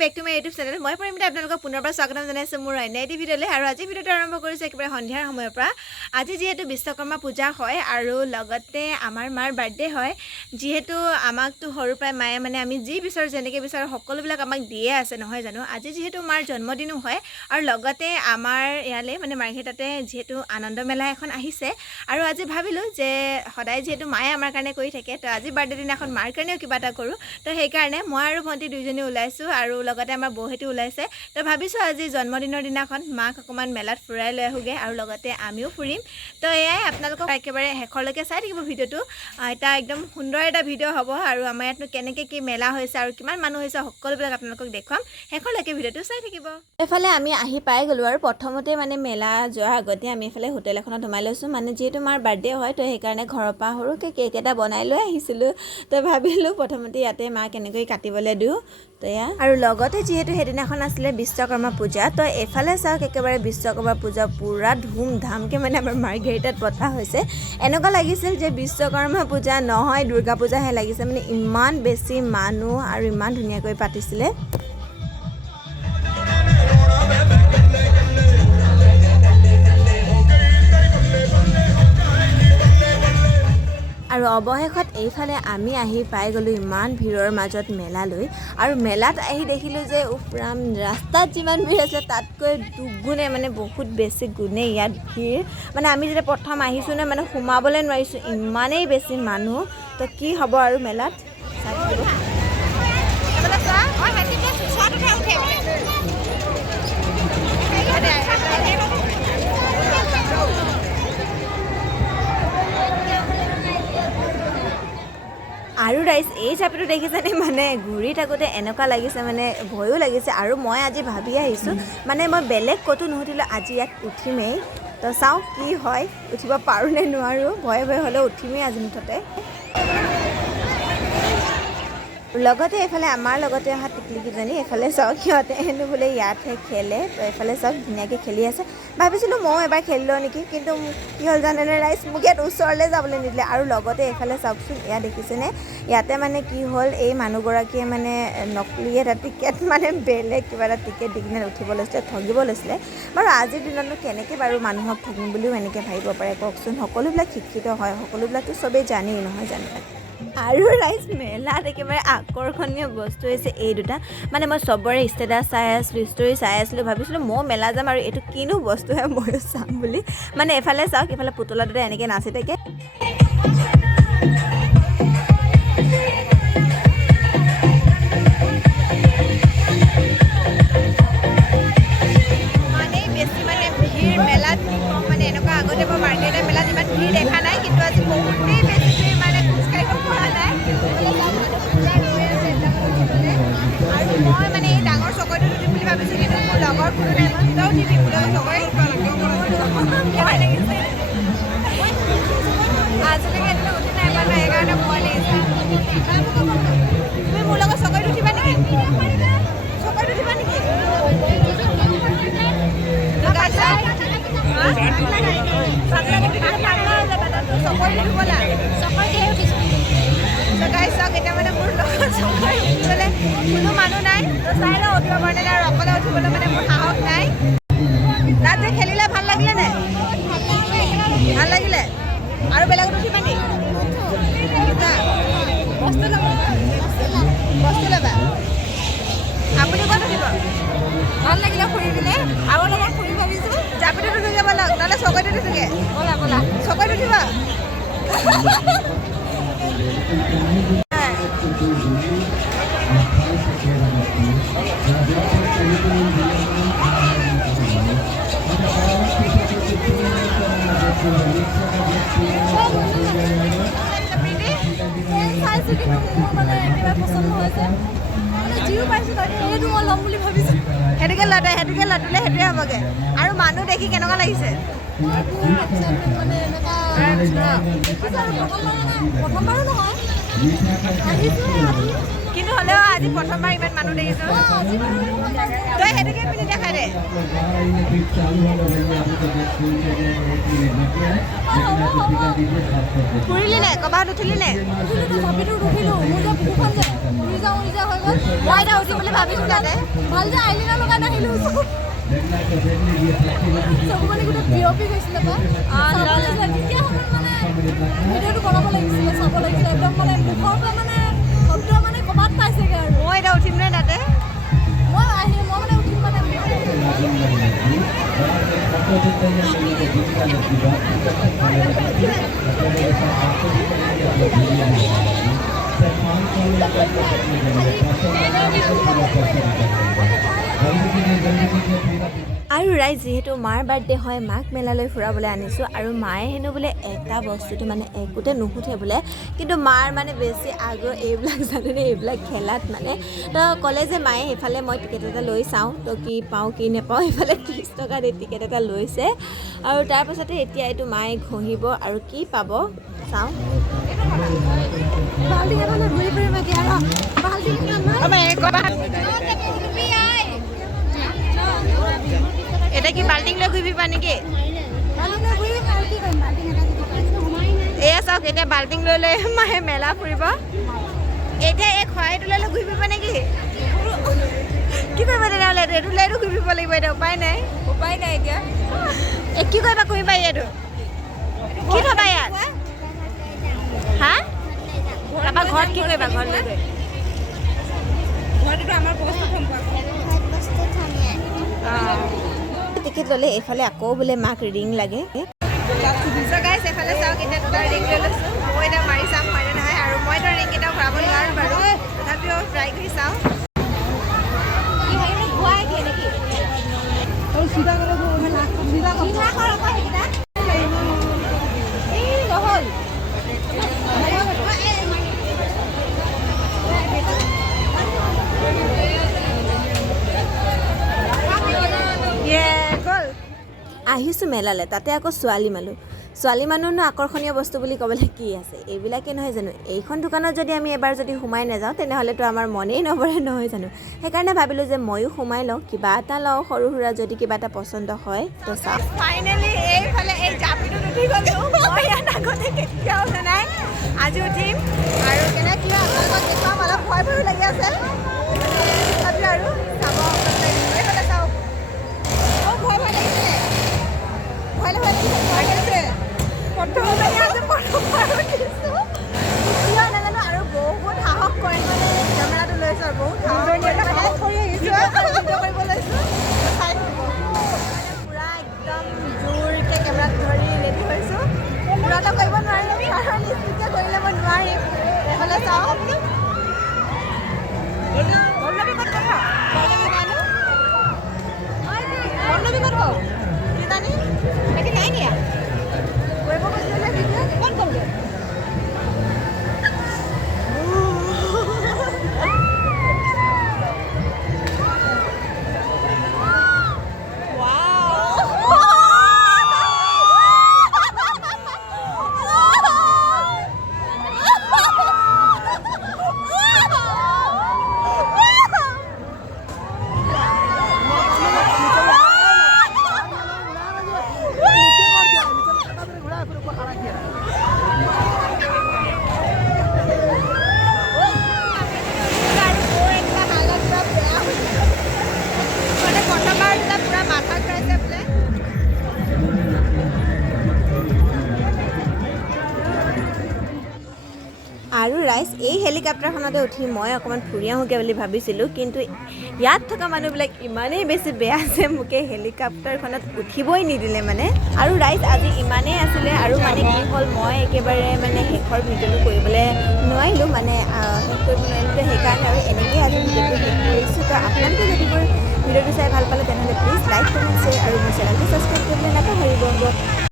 back to my YouTube channel মই পৰিমিতা আপোনালোকক পুনৰবাৰ স্বাগতম জনাইছোঁ মোৰ অন্য এটি ভিডিঅ'লৈ আৰু আজি ভিডিঅ'টো আৰম্ভ কৰিছোঁ একেবাৰে সন্ধিয়াৰ সময়ৰ পৰা আজি যিহেতু বিশ্বকৰ্মা পূজা হয় আৰু লগতে আমাৰ মাৰ বাৰ্থডে হয় যিহেতু আমাকতো সৰুৰ পৰাই মায়ে মানে আমি যি বিচাৰোঁ যেনেকৈ বিচাৰোঁ সকলোবিলাক আমাক দিয়ে আছে নহয় জানো আজি যিহেতু মাৰ জন্মদিনো হয় আৰু লগতে আমাৰ ইয়ালৈ মানে মাৰ্ঘেৰিটাতে যিহেতু আনন্দ মেলা এখন আহিছে আৰু আজি ভাবিলোঁ যে সদায় যিহেতু মায়ে আমাৰ কাৰণে কৰি থাকে তো আজি বাৰ্থডে দিনাখন মাৰ কাৰণেও কিবা এটা কৰোঁ তো সেইকাৰণে মই আৰু ভণ্টি দুইজনী ওলাইছোঁ আৰু লগতে আমাৰ বৌহেঁতি ওলাইছে তো ভাবিছোঁ আজি জন্মদিনৰ দিনাখন মাক অকণমান মেলাত ফুৰাই লৈ আহোঁগৈ আৰু লগতে আমিও ফুৰিম তো এয়াই আপোনালোকক একেবাৰে শেষলৈকে চাই থাকিব ভিডিঅ'টো এটা একদম সুন্দৰ এটা ভিডিঅ' হ'ব আৰু আমাৰ ইয়াতনো কেনেকৈ কি মেলা হৈছে আৰু কিমান মানুহ হৈছে সকলোবিলাক আপোনালোকক দেখুৱাম শেষলৈকে ভিডিঅ'টো চাই থাকিব এফালে আমি আহি পাই গ'লোঁ আৰু প্ৰথমতে মানে মেলা যোৱাৰ আগতে আমি এফালে হোটেল এখনত সোমাই লৈছোঁ মানে যিহেতু মাৰ বাৰ্থডে হয় তো সেইকাৰণে ঘৰৰ পৰা সৰুকৈ কেক এটা বনাই লৈ আহিছিলোঁ তো ভাবিলোঁ প্ৰথমতে ইয়াতে মাক কেনেকৈ কাটিবলৈ দিওঁ তো এয়া আৰু লগতে যিহেতু সেইদিনাখন আছিলে বিশ্বকৰ্মা পূজা তো এফালে চাওক একেবাৰে বিশ্বকৰ্মা পূজা পূৰা ধুম ধামকৈ মানে আমাৰ মাৰ্ঘেৰিটাত পতা হৈছে এনেকুৱা লাগিছিল যে বিশ্বকৰ্মা পূজা নহয় দুৰ্গা পূজাহে লাগিছে মানে ইমান বেছি মানুহ আৰু ইমান ধুনীয়াকৈ পাতিছিলে আৰু অৱশেষত এইফালে আমি আহি পাই গ'লোঁ ইমান ভিৰৰ মাজত মেলালৈ আৰু মেলাত আহি দেখিলোঁ যে উফৰাম ৰাস্তাত যিমান ভিৰ আছিলে তাতকৈ দুগুণে মানে বহুত বেছি গুণে ইয়াত ভিৰ মানে আমি যেতিয়া প্ৰথম আহিছোঁ ন মানে সোমাবলৈ নোৱাৰিছোঁ ইমানেই বেছি মানুহ তো কি হ'ব আৰু মেলাত আৰু ৰাইজ এই চাপিটো দেখিছেনে মানে ঘূৰি থাকোঁতে এনেকুৱা লাগিছে মানে ভয়ো লাগিছে আৰু মই আজি ভাবি আহিছোঁ মানে মই বেলেগ ক'তো নুঠিলোঁ আজি ইয়াত উঠিমেই তো চাওঁ কি হয় উঠিব পাৰোঁ নে নোৱাৰোঁ ভয়ে ভয়ে হ'লেও উঠিমেই আজি মুঠতে লগতে এইফালে আমাৰ লগতে অহা টিকলিকেইজনী এইফালে চাওক সিহঁতে হেনো বোলে ইয়াতহে খেলে তো এইফালে চাওক ধুনীয়াকৈ খেলি আছে ভাবিছিলোঁ ময়ো এবাৰ খেলিলোঁ নেকি কিন্তু কি হ'ল জানেনে ৰাইজ মোক ইয়াত ওচৰলৈ যাবলৈ নিদিলে আৰু লগতে এইফালে চাওকচোন এয়া দেখিছেনে ইয়াতে মানে কি হ'ল এই মানুহগৰাকীয়ে মানে নকলি এটা টিকেট মানে বেলেগ কিবা এটা টিকেট দি কিনে উঠিব লৈছিলে ঠগিব লৈছিলে বাৰু আজিৰ দিনতনো কেনেকৈ বাৰু মানুহক ঠগিম বুলিও এনেকৈ ভাবিব পাৰে কওকচোন সকলোবিলাক শিক্ষিত হয় সকলোবিলাকতো চবেই জানেই নহয় জানো আৰু ৰাইজ মেলাত একেবাৰে আকৰ্ষণীয় বস্তু হৈছে এই দুটা মানে মই চবৰে ষ্টেটাছ চাই আছিলোঁ ষ্টৰি চাই আছিলোঁ ভাবিছিলোঁ ময়ো মেলা যাম আৰু এইটো কিনো বস্তুহে ময়ো চাম বুলি মানে এফালে চাওক এফালে পুতলা দুটা এনেকৈ নাচি থাকে মানে বেছি মানে ভিৰ মেলাত মানে এনেকুৱা আগতে মই মাৰ্ঘেৰিটা মেলাত ইমান ভিৰ দেখা নাই কিন্তু আজি বহুতেই বেছি ভিৰ মানে খোজকাঢ়িব পৰা নাই আৰু মই মানে এই ডাঙৰ চকৰিটোত উঠিম বুলি ভাবিছোঁ কিন্তু মোৰ লগৰ কোনো নাই মই দুটাও উঠিম মোৰ লগৰ চকৰি ভয় লাগিছে আজিলৈকে এনেকৈ উঠি নাই পোৱা নাই সেইকাৰণে ভয় লাগিছে তুমি মোৰ লগত চকৰিত উঠিবা নেকি চকৰিত উঠিবা নেকি চকৰিত উঠিবলা চকৰিতে উঠিছোঁ গাইছ চাওক এতিয়া মানে মোৰ লগত চকৰি উঠিবলৈ কোনো মানুহ নাই তো চাই লওঁ উঠিব পৰা নাই আৰু অকলে উঠিবলৈ মানে মোৰ সাহস নাই তাত যে খেলিলে ভাল লাগিলে নাই ভাল লাগিলে আৰু বেলেগত উঠিবা নেকি বস্তু ল'বা আপুনি ক'ত উঠিব ভাল লাগিলে ফুৰি পিনে আৰু লগত ফুৰি ভাবিছোঁ জাপিটোত উঠিগে ব'লক নহ'লে চকৰিটোত উঠিগে ব'লা ব'লা চকৰিত উঠিবা সেইটোকে লওঁতে সেইটোকে লতুলে সেইটোৱে হ'বগৈ আৰু মানুহ দেখি কেনেকুৱা লাগিছে কিন্তু হ'লেও আজি প্ৰথমবাৰ ইমান মানুহ দেখিছোঁ তই সেইটোকে পিন্ধি দেখাই দে ফুৰিলি নে কবাত উঠিলি নে মই এতিয়া উঠিম বুলি ভাবিছো তাতে ভাল যে আইলিনা লগাই নাহিলো চকু মানে গোটেই বিয়পি গৈছিলে ভিডিঅ'টো বনাব লাগিছিলে চাব লাগিছিলে একদম মানে মুখৰ পৰা মানে শব্দ মানে ক'বাত পাইছেগৈ আৰু মই এতিয়া উঠিম নে তাতে মই মানে উঠিম মানে আৰু ৰাইজ যিহেতু মাৰ বাৰ্থডে হয় মাক মেলালৈ ফুৰাবলৈ আনিছোঁ আৰু মায়ে হেনো বোলে এটা বস্তুটো মানে একোতে নুশুঠে বোলে কিন্তু মাৰ মানে বেছি আগ্ৰহ এইবিলাক জানেনে এইবিলাক খেলাত মানে তো ক'লে যে মায়ে সেইফালে মই টিকেট এটা লৈ চাওঁ তো কি পাওঁ কি নাপাওঁ সেইফালে 30 টকা দি টিকেট এটা লৈছে আৰু তাৰপাছতে এতিয়া এইটো মায়ে ঘঁহিব আৰু কি পাব চাওঁ এটা কি বাল্টিং লৈ ঘূৰিবা নেকি এয়া চাওক এতিয়া বাল্টিং লৈ লৈ মায়ে মেলা ফুৰিব এতিয়া এই খৰাইটো লৈ লৈ ঘূৰিবা নেকি কি কৰিবা তেনেহ'লে এইটো লৈতো ঘূৰিব লাগিব এতিয়া উপায় নাই এতিয়া এই কি কৰিবা ঘূৰিবা এইটো কি থবা ইয়াত হা তাৰপৰা ঘৰত কি কৰিবা ঘৰত লৈ গৈ ঘৰটোতো আমাৰ বস্তু টিকেট ল'লে এইফালে আকৌ বোলে মাক ৰিং লাগে গাইছ এইফালে চাওক এতিয়া দুটা ৰিং লৈ লৈছোঁ মই এতিয়া মাৰি চাম পাৰে নহয় আৰু মই এতিয়া ৰিং কেইটা ভৰাব নোৱাৰোঁ বাৰু তথাপিও ট্ৰাই কৰি চাওঁ আহিছোঁ মেলালৈ তাতে আকৌ ছোৱালী মানুহনো আকৰ্ষণীয় বস্তু বুলি ক'বলৈ কি আছে এইবিলাকে নহয় জানো এইখন দোকানত যদি আমি এবাৰ যদি সোমাই নাযাওঁ তেনেহ'লেতো আমাৰ মনেই নভৰে নহয় জানো সেইকাৰণে ভাবিলোঁ যে ময়ো সোমাই লওঁ কিবা এটা লওঁ সৰু সুৰা যদি কিবা এটা পচন্দ হয় তো চাওঁ ফাইনেলি এইফালে এই জাপিটোত উঠি গ'লোঁ মই ইয়াত আগতে কেতিয়াও নাই আজি উঠিম আৰু কেনেকৈ আপোনালোকক দেখুৱাম অলপ ভয় ভয়ো লাগি আছে তথাপিও আৰু চাব এইফালে চাওক ভয় লাগিছে নাজানো আৰু বহুত সাহস কৰি মানে কেমেৰাটো লৈছোঁ আৰু বহুত সাহস কৰিব লৈছোঁ পুৰা একদম জোৰকৈ কেমেৰাটো ধৰি ৰেডি হৈছোঁ পুৰাটো কৰিব নোৱাৰিম কাৰণ স্পীডকৈ কৰিলে মই নোৱাৰিম এইফালে চাওক আৰু ৰাইজ এই হেলিকপ্টাৰখনতে উঠি মই অকণমান ফুৰি আহোঁগৈ বুলি ভাবিছিলোঁ কিন্তু ইয়াত থকা মানুহবিলাক ইমানেই বেছি বেয়া যে মোকে হেলিকপ্টাৰখনত উঠিবই নিদিলে মানে আৰু ৰাইজ আজি ইমানেই আছিলে আৰু মানে কি হ'ল মই একেবাৰে মানে শেষৰ ভিডিঅ'টো কৰিবলৈ নোৱাৰিলোঁ মানে শেষ কৰিব নোৱাৰিলোঁ সেইকাৰণে আৰু এনেকৈ আজি ভিডিঅ'টো শেষ কৰিছোঁ তো আপোনালোকে যদি মোৰ ভিডিঅ'টো চাই ভাল পালে তেনেহ'লে প্লিজ লাইক কমেণ্ট শ্বেয়াৰ আৰু মোৰ চেনেলটো ছাবস্ক্ৰাইব কৰিবলৈ নাপাহৰিব